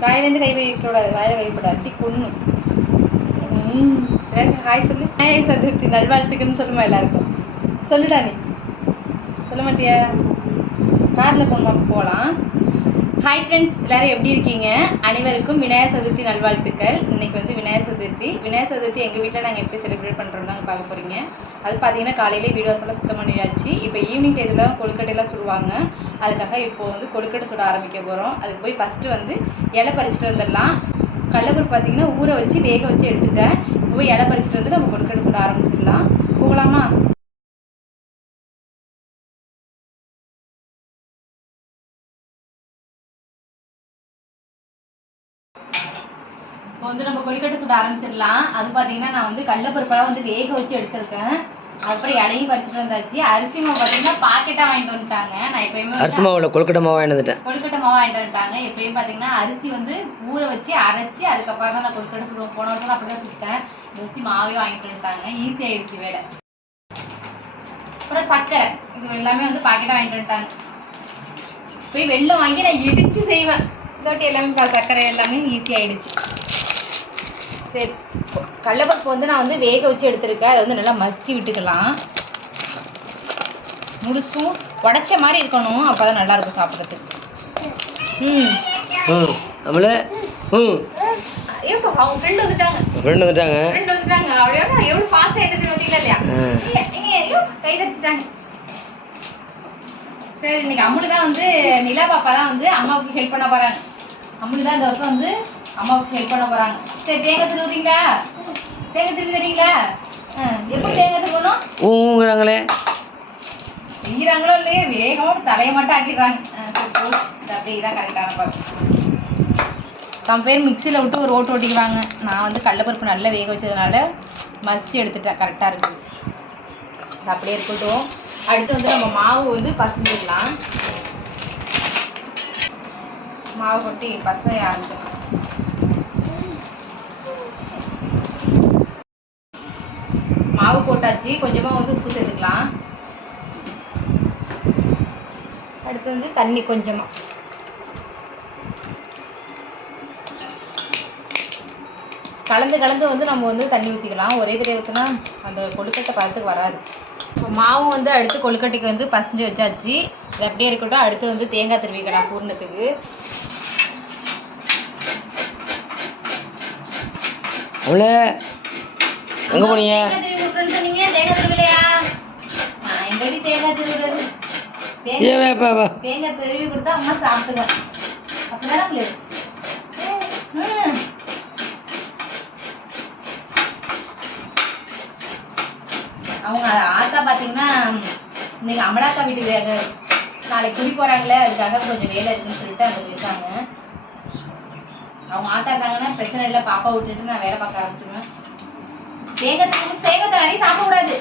வாயிலேருந்து கை வைக்கக்கூடாது வாயில வைப்படாது அடி கொண்ணு. ஹாய் சொல்லு. ஹாய் சதுர்த்தி. நல்வாழ்த்துக்குன்னு சொல்லுமா எல்லாருக்கும்? சொல்லுடா நீ. சொல்ல மாட்டியா? காரில் போகணுமா போகலாம் ஹாய் ஃப்ரெண்ட்ஸ் எல்லோரும் எப்படி இருக்கீங்க? அனைவருக்கும் விநாயகர் சதுர்த்தி நல்வாழ்த்துக்கள். இன்றைக்கி வந்து விநாயகர் சதுர்த்தி. விநாயகர் சதுர்த்தி எங்கள் வீட்டில் நாங்கள் எப்படி செலிப்ரேட் பண்ணுறோம் நாங்கள் பார்க்க போகிறீங்க அது பார்த்தீங்கன்னா காலையிலே வீடியோஸ் எல்லாம் சுத்தம் பண்ணியாச்சு. இப்போ ஈவினிங் டேத்தில் கொழுக்கட்டையெல்லாம் சுடுவாங்க. அதுக்காக இப்போ வந்து கொழுக்கட்டை சுட ஆரம்பிக்க போகிறோம் அதுக்கு போய் ஃபஸ்ட்டு வந்து இலை பறிச்சிட்டு வந்துடலாம். கடலப்பருப்பு பார்த்தீங்கன்னா ஊற வச்சு வேக வச்சு எடுத்துட்டேன். போய் இலை பறிச்சிட்டு வந்து நம்ம கொழுக்கட்டை சுட ஆரம்பிச்சிடலாம். போகலாமா? இப்போ வந்து நம்ம கொழுக்கட்டை சுட ஆரம்பிச்சிடலாம். அது பார்த்தீங்கன்னா நான் வந்து கடலப்பருப்பெல்லாம் வந்து வேக வச்சு எடுத்திருக்கேன். அதுக்கப்புறம் இலையும் பறிச்சுட்டு வந்தாச்சு. அரிசி மாவு பார்த்தீங்கன்னா பாக்கெட்டாக வாங்கிட்டு வந்துட்டாங்க. நான் எப்பயுமே அரிசி மாவில் கொழுக்கட்டை மாவு வாங்கிட்டு வந்துட்டேன். கொழுக்கட்டை மாவு வாங்கிட்டு வந்துட்டாங்க. எப்பயும் பார்த்தீங்கன்னா அரிசி வந்து ஊற வச்சு அரைச்சி அதுக்கப்புறம் தான் நான் கொழுக்கட்டை சுடுவேன். போன வருஷம் அப்படி தான் சுட்டேன் வருஷம் மாவே வாங்கிட்டு வந்துட்டாங்க. ஈஸி ஆயிடுச்சு வேலை. அப்புறம் சர்க்கரை. இது எல்லாமே வந்து பாக்கெட்டாக வாங்கிட்டு வந்துட்டாங்க. போய் வெள்ளம் வாங்கி நான் இடிச்சு செய்வேன். இதாட்டி எல்லாமே சர்க்கரை எல்லாமே ஈஸி ஆயிடுச்சு. சரி. கடலப்பருப்பு வந்து நான் வந்து வேக வச்சு எடுத்திருக்கேன். அதை வந்து நல்லா மசிச்சு விட்டுக்கலாம். முழுசும் உடைச்ச மாதிரி இருக்கணும். அப்பதான் நல்லா இருக்கும் சாப்பிட்றதுக்கு. ம். ம். நம்மளே ம். ஏப்பா அவங்க ஃப்ரெண்ட் வந்துட்டாங்க. ஃப்ரெண்டு வந்துட்டாங்க? ஃப்ரெண்ட் வந்துட்டாங்க. அப்படியே எவ்வளவு ஃபாஸ்ட் ஆயிடுது பார்த்தீங்களா இல்லையா? ஆ. இல்ல, இங்க ஐயோ கை தட்டிட்டாங்க சரி இன்னைக்கு அம்முடு தான் வந்து நிலா பாப்பா தான் வந்து அம்மாவுக்கு ஹெல்ப் பண்ண போறாங்க. அம்முடு தான் இந்த வருஷம் வந்து அம்மாவுக்கு ஹெல்ப் பண்ண போறாங்க. சரி தேங்காய் திருவுறீங்களா தேங்காய் திருவி தரீங்களா எப்படி தேங்காய் திருவணும் ஊங்கிறாங்களே. செய்யறாங்களோ இல்லையே வேகமா தலையை மட்டும் ஆக்கிடுறாங்க அப்படியே தான் கரெக்டான பார்த்து பேர் மிக்சியில் விட்டு ஒரு ஓட்டு ஓட்டிக்குவாங்க. நான் வந்து கடலப்பருப்பு நல்லா வேக வச்சதுனால மசிச்சு எடுத்துட்டேன். கரெக்டாக இருக்குது. அப்படியே இருக்கட்டும். அடுத்து வந்து நம்ம மாவு வந்து பசஞ்சிடலாம். மாவு கொட்டி பசைய ஆரம்பிச்சிடலாம் மாவு போட்டாச்சு. கொஞ்சமாக வந்து உப்பு சேர்த்துக்கலாம். அடுத்து வந்து தண்ணி கொஞ்சமாக கலந்து கலந்து வந்து நம்ம வந்து தண்ணி ஊற்றிக்கலாம் ஒரே தடவை ஊற்றினா அந்த கொழுக்கட்டை பதத்துக்கு வராது. இப்போ மாவும் வந்து அடுத்து கொழுக்கட்டைக்கு வந்து பசஞ்சு வச்சாச்சு. இது அப்படியே இருக்கட்டும். அடுத்து வந்து தேங்காய் திருவிக்கலாம் பூர்ணத்துக்கு நம்மளே எங்கே போனீங்க தேங்காய் திருவி கொடுக்குறேன்னு சொன்னீங்க தேங்காய் திருவிலையா நான் எங்கடி தேங்காய் திருவுறது ஏ தேங்காய் வே பா பா தேங்காய் திருவி கொடுத்தா அம்மா சாப்பிட்டுக்க அப்படிதானே அவங்க ஆத்தா பார்த்தீங்கன்னா இன்னைக்கு அமலாக்கா வீட்டுக்கு நாளைக்கு குடி போகிறாங்களே அதுக்காக கொஞ்சம் வேலை இருக்குன்னு சொல்லிட்டு அங்கே இருக்காங்க அவங்க ஆத்தா பிரச்சனை இல்லை பாப்பா விட்டுட்டு நான் வேலை பார்க்க ஆரம்பிச்சிடுவேன் தேங்காய் தண்ணி- நிறைய சாப்பிடக்கூடாது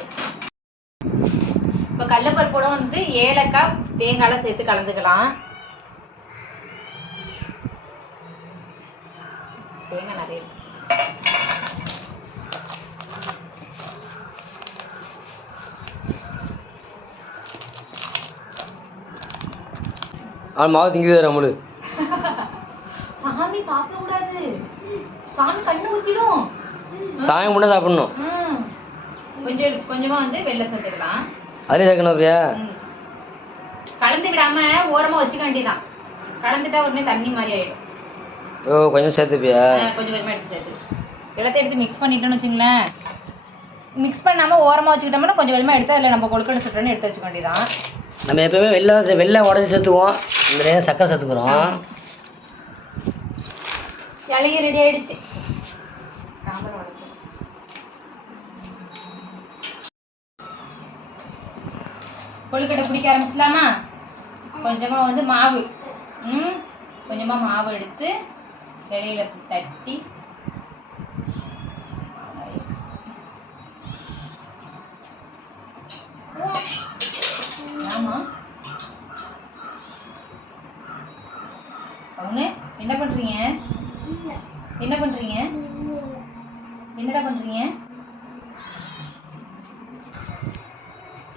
இப்போ கடலப்பருப்போட வந்து ஏலக்காய் தேங்காயெலாம் சேர்த்து கலந்துக்கலாம். தேங்காய் நிறைய. இருக்கு. மாவு திங்குது முழு சாமி சாப்பிடக்கூடாது சாமி கண்ணு ஊத்திடும். சாமி மட்டும் சாப்பிடணும். கொஞ்சம் கொஞ்சமா வந்து வெள்ளை சேர்த்துக்கலாம் அதுலேயே சேர்க்கணும் ம். கலந்து விடாம ஓரமா வச்சுக்க வேண்டியதான் கலந்துட்டா உடனே தண்ணி மாதிரி ஆயிடும். ஓ கொஞ்சம் சேர்த்துப்பியா கொஞ்சம் கொஞ்சமா எடுத்து சேர்த்து. எல்லாத்தையும் எடுத்து மிக்ஸ் பண்ணிட்டோம்னு வச்சுங்களேன். மிக்ஸ் பண்ணாம ஓரமா வச்சுக்கிட்டோம்னா கொஞ்சம் கொஞ்சமா எடுத்து அதில் நம்ம கொழுக்கட்டை சுட்டோன்னு எடுத்து வச்சுக்க வேண்டியதான் நம்ம எப்பயுமே வெள்ளை வெள்ளை உடச்சி சேர்த்துக்குவோம். இந்த சக்கரை சேர்த்துக்கிறோம். இலையும் ரெடி ஆயிடுச்சு. கொழுக்கட்டை பிடிக்க ஆரம்பிச்சிடலாமா? கொஞ்சமா வந்து மாவு. ம்? கொஞ்சமா மாவு எடுத்து இலையில தட்டி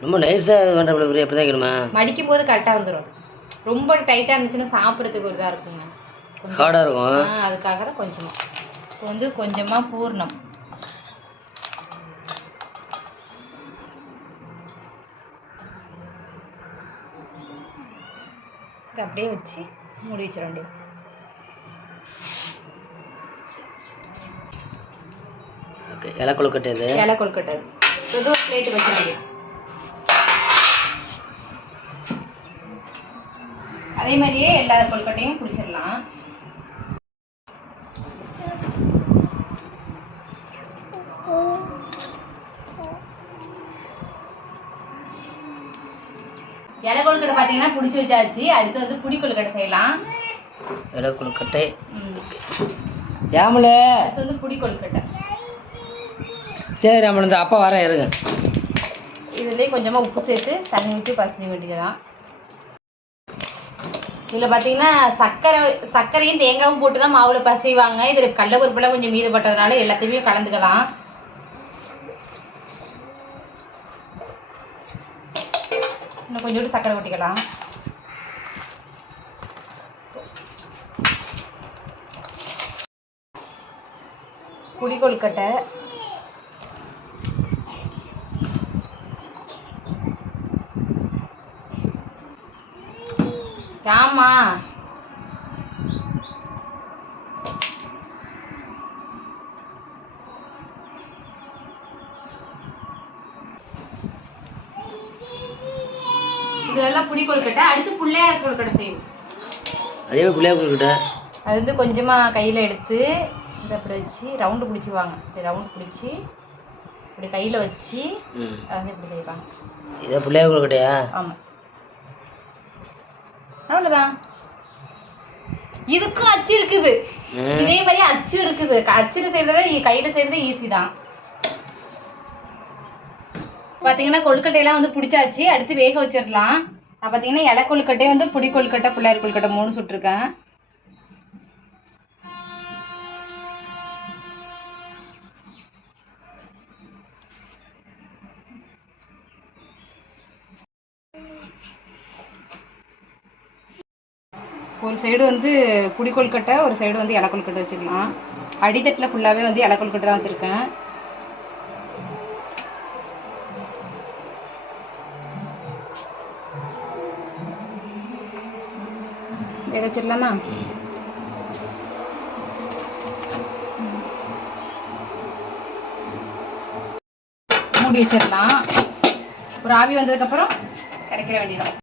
ரொம்ப நைஸாக பண்ணுற பிள்ளை எப்படி தான் வைக்கணுமா மடிக்கும் போது கரெக்டாக வந்துடும் ரொம்ப டைட்டாக இருந்துச்சுன்னா சாப்பிட்றதுக்கு ஒரு இதாக இருக்குங்க. கொஞ்சம் ஹார்டாக இருக்கும். ஆ, அதுக்காக தான் கொஞ்சமா. இப்போ வந்து கொஞ்சமாக பூர்ணம். இதை அப்படியே வச்சு மூடி வச்சிட வேண்டியது. ஓகே இலை கொழுக்கட்டை இது. இலை கொழுக்கட்டை அது. இது ஒரு பிளேட்டுக்கு வச்சிட அதே மாதிரியே எல்லா கொழுக்கட்டையும் பிடிச்சிடலாம் இலை கொழுக்கட்டை பார்த்தீங்கன்னா பிடிச்சி வச்சாச்சு. அடுத்து வந்து புடி கொழுக்கட்டை செய்யலாம். இலை கொழுக்கட்டை. ஏமலே அடுத்து வந்து புடி கொழுக்கட்டை. சரி நம்ம இந்த அப்பா வரேன் இருங்க. இதுலேயே கொஞ்சமாக உப்பு சேர்த்து தண்ணி ஊற்றி பசங்க வேண்டியதுதான் இதில் பார்த்தீங்கன்னா சர்க்கரை சர்க்கரையும் தேங்காயும் போட்டு தான் மாவில் பசைவாங்க. இதில் கடலப்பருப்புலாம் கொஞ்சம் மீதப்பட்டதுனால எல்லாத்தையுமே கலந்துக்கலாம். இன்னும் கொஞ்சோண்டு சர்க்கரை கொட்டிக்கலாம். குடி கொழுக்கட்டை ஆமா. இதெல்லாம் புடி கொழுக்கட்டை அடுத்து பிள்ளையார் கொழுக்கட்டை செய்யும் அதே மாதிரி பிள்ளையா கொழுக்கட்டை அது வந்து கொஞ்சமா கையில எடுத்து இதை அப்படி வச்சு ரவுண்டு பிடிச்சிவாங்க இப்படி ரவுண்டு பிடிச்சி இப்படி கையில வச்சு அதை வந்து இப்படி செய்வாங்க. இதே பிள்ளையா கொழுக்கட்டையா ஆமா. அவ்வளவுதான். இதுக்கும் அச்சு இருக்குது. இதே மாதிரி அச்சு இருக்குது. அச்சுல செய்யறத கையில செய்யறது ஈஸி தான். பாத்தீங்கன்னா கொழுக்கட்டையெல்லாம் வந்து பிடிச்சாச்சு. அடுத்து வேக வச்சிடலாம். நான் பாத்தீங்கன்னா இலை கொழுக்கட்டை வந்து புடி கொழுக்கட்டை பிள்ளையார் கொழுக்கட்டை மூணு சுட்டிருக்கேன். ஒரு சைடு வந்து புடி கொழுக்கட்டை ஒரு சைடு வந்து இலை வச்சுக்கலாம் அடித்தட்டில் ஃபுல்லாகவே வந்து இலை தான் வச்சுருக்கேன். இதை வச்சிடலாமா? மூடி வச்சிடலாம். ஒரு ஆவி வந்ததுக்கப்புறம் இறக்கிட வேண்டியதான்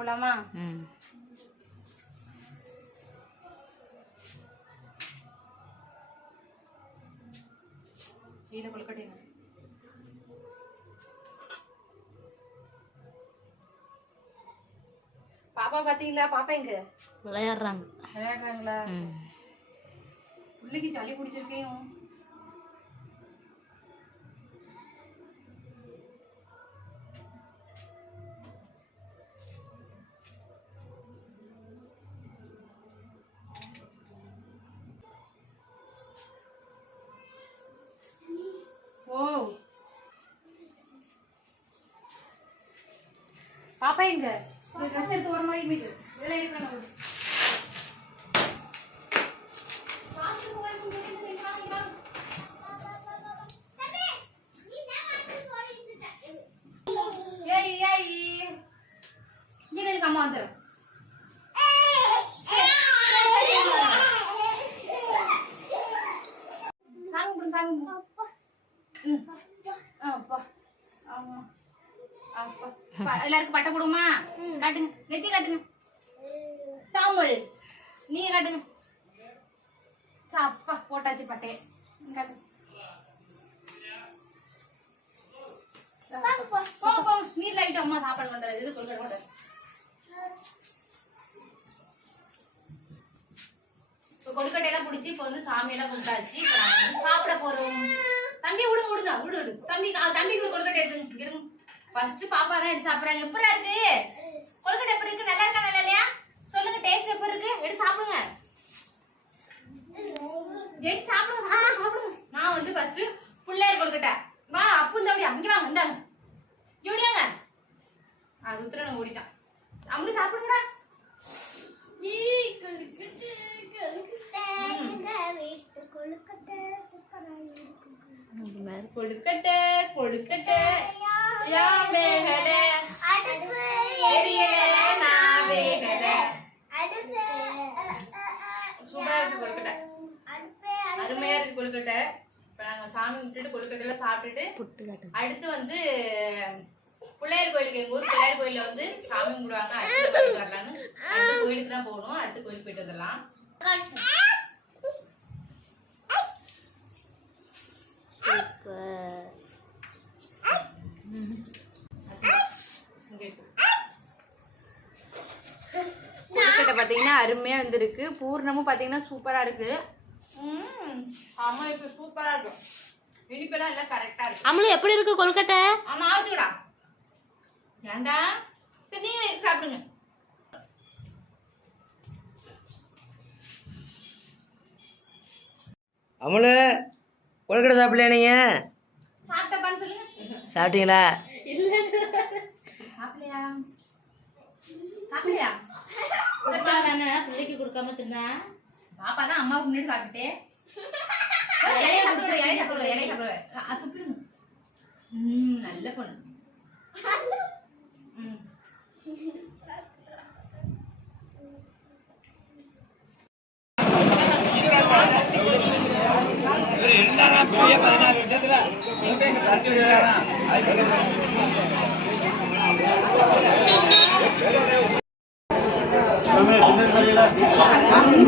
சாமி கும்பிடலாமா கீழே கொழுக்கட்டை பாப்பா பாத்தீங்களா? பாப்பா எங்க? விளையாடுறாங்க. விளையாடுறாங்களா? பிள்ளைக்கு சளி பிடிச்சிருக்கேன். பாப்பா எங்க? ட்ரெஸ் எடுத்து ஒரு மாதிரி மீது. இதெல்லாம் எடுக்கணும். எல்லாருக்கும் பட்டை கொடுமா காட்டுங்க. நெத்தி காட்டுங்க. தமிழ் நீங்க காட்டுங்க. அப்பா போட்டாச்சு இங்க காட்டுங்க. நீர்ல ஆயிட்டு அம்மா சாப்பாடு பண்றது இது இப்போ கொழுக்கட்டையெல்லாம் பிடிச்சி இப்போ வந்து சாமியெல்லாம் கும்பிட்டாச்சு. சாப்பிட போறோம். தம்பி விடுங்க விடுங்க. விடு விடு. தம்பி தம்பிக்கு ஒரு கொழுக்கட்டை எடுத்துங்க இருங்க. ஃபர்ஸ்ட் பாப்பா தான் எடுத்து சாப்பிட்றாங்க எப்படி இருக்கு? கொழுக்கட்டை எப்படி இருக்கு? நல்லா இருக்கா நல்லா இல்லையா? சொல்லுங்க டேஸ்ட் எப்படி இருக்கு? எடுத்து சாப்பிடுங்க. எடுத்து சாப்பிடுங்க சாப்பிடுங்க, நான் வந்து ஃபர்ஸ்ட் பிள்ளையர் கொழுக்கட்டை. வா அப்பு இந்த அப்படியே அங்கே வாங்க இந்தாங்க ஜோடியாங்க ஆ ருத்ரன் ஓடிட்டான். அம்மு சாப்பிடுங்கடா. கொழுக்கட்டை, சூப்பராக இருக்கு. நான் வேகல சூப்பரா இருக்கு கொழுக்கட்டை. அருமையா இருக்கு கொழுக்கட்டை. இப்ப நாங்க சாமி விட்டுட்டு கொழுக்கட்டையில சாப்பிட்டுட்டு அடுத்து வந்து பிள்ளையார் கோயிலுக்கு எங்க ஊர் பிள்ளையார் கோயில்ல வந்து சாமி கும்பிடுவாங்க. அடுத்து கோயிலுக்கு வரலான்னு அடுத்த கோயிலுக்கு தான் போகணும். அடுத்த கோயிலுக்கு போயிட்டு வந்துடலாம் இங்க இருக்கு. கொழுக்கட்டை பார்த்தீங்கன்னா அருமையா வந்திருக்கு. பூர்ணமும் பார்த்தீங்கன்னா சூப்பரா இருக்கு. ம் ஆமா இப்போ சூப்பரா இருக்கும் இனிப்பெல்லாம் எல்லாம் கரெக்டா இருக்கு. அம்மளு எப்படி இருக்கு கொல்கட்டை ஆமா ஆச்சுடா ஏண்டா? சரி நீங்க எடுத்து சாப்பிடுங்க. அமுலு கொழுக்கட்டை சாப்பிடலையா நீங்கள் சாப்பிட்டப்பான்னு சொல்லுங்க. சாப்பிட்டீங்களா? சாப்பிடலையா? சாப்பிடலையா? தானே பிள்ளைக்கு கொடுக்காம தின்னா? பாப்பா தான் அம்மாவுக்கு முன்னாடி சாப்பிட்டுட்டே. இலைய அ- துப்பிடுங்க ம் நல்ல பொண்ணு. ம். lên lên lên lên